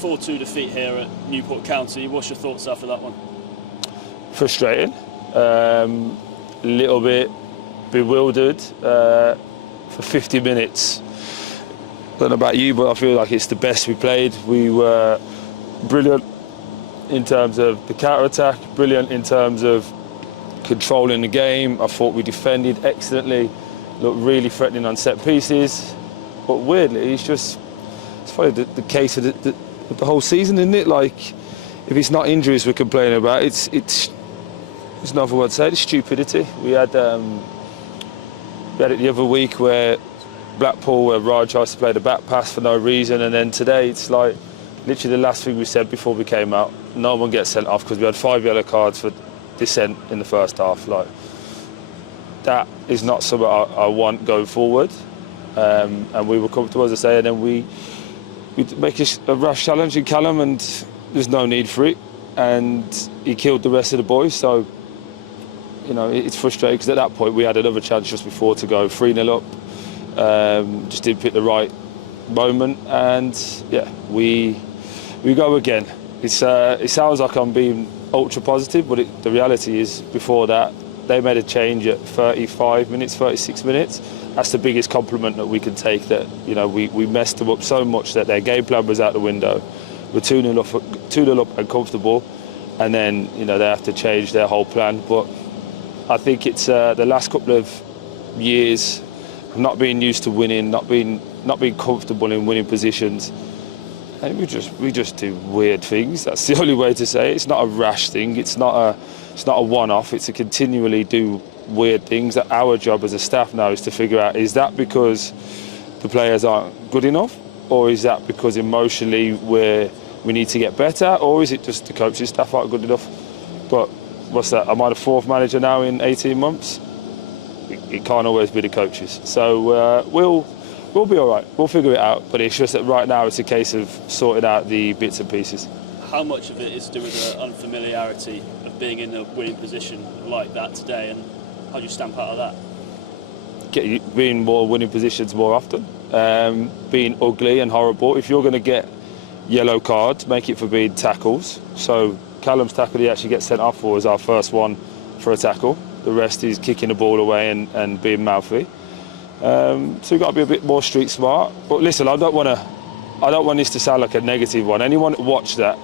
4-2 defeat here at Newport County. What's your thoughts after that one? Frustrating, a little bit bewildered for 50 minutes. I don't know about you, but I feel like it's the best we played. We were brilliant in terms of the counter-attack, brilliant in terms of controlling the game. I thought we defended excellently, looked really threatening on set pieces. But weirdly, it's probably the case of the whole season, isn't it? Like, if it's not injuries we're complaining about, there's no other word to say it, it's stupidity. We had it the other week where Blackpool, where Ryan tries to play the back pass for no reason, and then today it's like literally the last thing we said before we came out. No one gets sent off because we had 5 yellow cards for dissent in the first half. Like, that is not something I want going forward. And we were comfortable, as I say, and then we make a rash challenge in Callum, and there's no need for it. And he killed the rest of the boys. So, you know, it's frustrating because at that point we had another chance just before to go 3-0 up. Just didn't pick the right moment, and yeah, we go again. It sounds like I'm being ultra positive, but the reality is before that they made a change at 35 minutes, 36 minutes. That's the biggest compliment that we can take, that, you know, we messed them up so much that their game plan was out the window. We're 2-0 up and comfortable, and then, you know, they have to change their whole plan. But I think it's the last couple of years of not being used to winning, not being comfortable in winning positions, and we just do weird things. That's the only way to say it. It's not a rash thing. It's not a one-off. It's to continually do weird things. That our job as a staff now is to figure out, is that because the players aren't good enough, or is that because emotionally we need to get better, or is it just the coaching staff aren't good enough? But what's that? Am I the 4th manager now in 18 months? It can't always be the coaches. So we'll be all right. We'll figure it out. But it's just that right now it's a case of sorting out the bits and pieces. How much of it is to do with the unfamiliarity of being in a winning position like that today, and how do you stamp out of that? Being more winning positions more often, being ugly and horrible. If you're going to get yellow cards, make it for being tackles. So Callum's tackle he actually gets sent off for is our first one for a tackle. The rest is kicking the ball away and being mouthy. So we've got to be a bit more street smart. But listen, I don't want this to sound like a negative one. Anyone that watched that,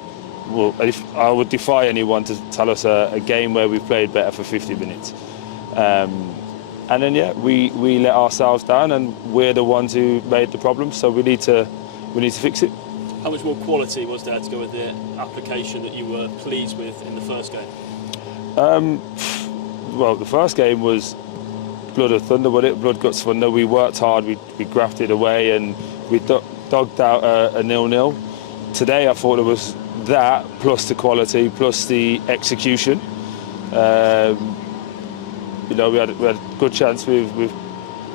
I would defy anyone to tell us a game where we played better for 50 minutes. And then yeah, we let ourselves down, and we're the ones who made the problem. So we need to fix it. How much more quality was there to go with the application that you were pleased with in the first game? Well, the first game was blood of thunder, wasn't it? Blood, guts, thunder. We worked hard, we grafted away, and we dogged out a 0-0. Today I thought it was that, plus the quality, plus the execution. You know, we had a good chance with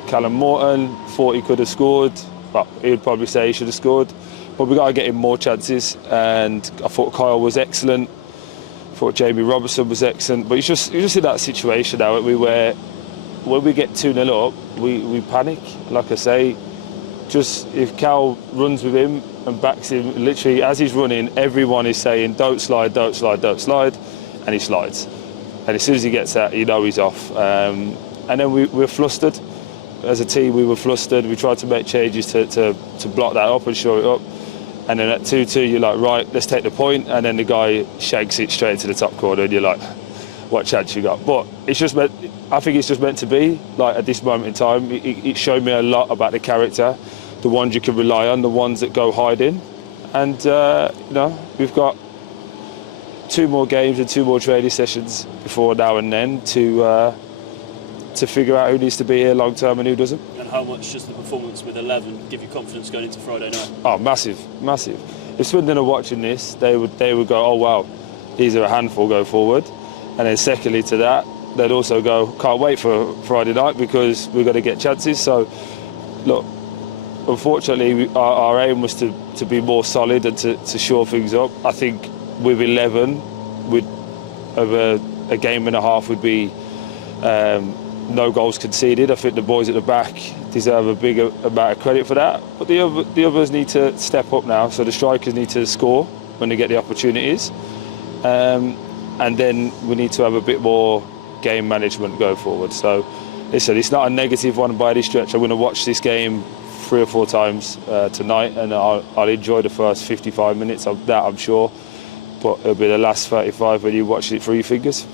Callum Morton. Thought he could have scored. Well, he would probably say he should have scored. But we got to get him more chances. And I thought Kyle was excellent. I thought Jamie Robertson was excellent. But you're just in that situation now where when we get 2-0 up, we panic. Like I say, just if Cal runs with him and backs him, literally as he's running, everyone is saying, don't slide, don't slide, don't slide. And he slides. And as soon as he gets that, you know he's off. And then we're flustered. As a team, we were flustered. We tried to make changes to block that up and shore it up. And then at 2-2, you're like, right, let's take the point. And then the guy shanks it straight into the top corner, and you're like, what chance you got? But it's just meant, I think it's just meant to be. Like, at this moment in time, it showed me a lot about the character, the ones you can rely on, the ones that go hiding. And you know, we've got 2 more games and 2 more training sessions before now and then to figure out who needs to be here long term and who doesn't. And how much does the performance with 11 give you confidence going into Friday night? Oh, massive, massive. If Swindon are watching this, they would go, oh wow, these are a handful go forward. And then secondly to that, they'd also go, can't wait for Friday night because we're going to get chances. So look, unfortunately our aim was to be more solid and to shore things up. I think with 11, over a game and a half would be no goals conceded. I think the boys at the back deserve a bigger amount of credit for that. But the others need to step up now. So the strikers need to score when they get the opportunities. And then we need to have a bit more game management going forward. So listen, it's not a negative one by any stretch. I'm going to watch this game 3 or 4 times tonight, and I'll enjoy the first 55 minutes of that, I'm sure. But it'll be the last 35 when you watch it through your fingers.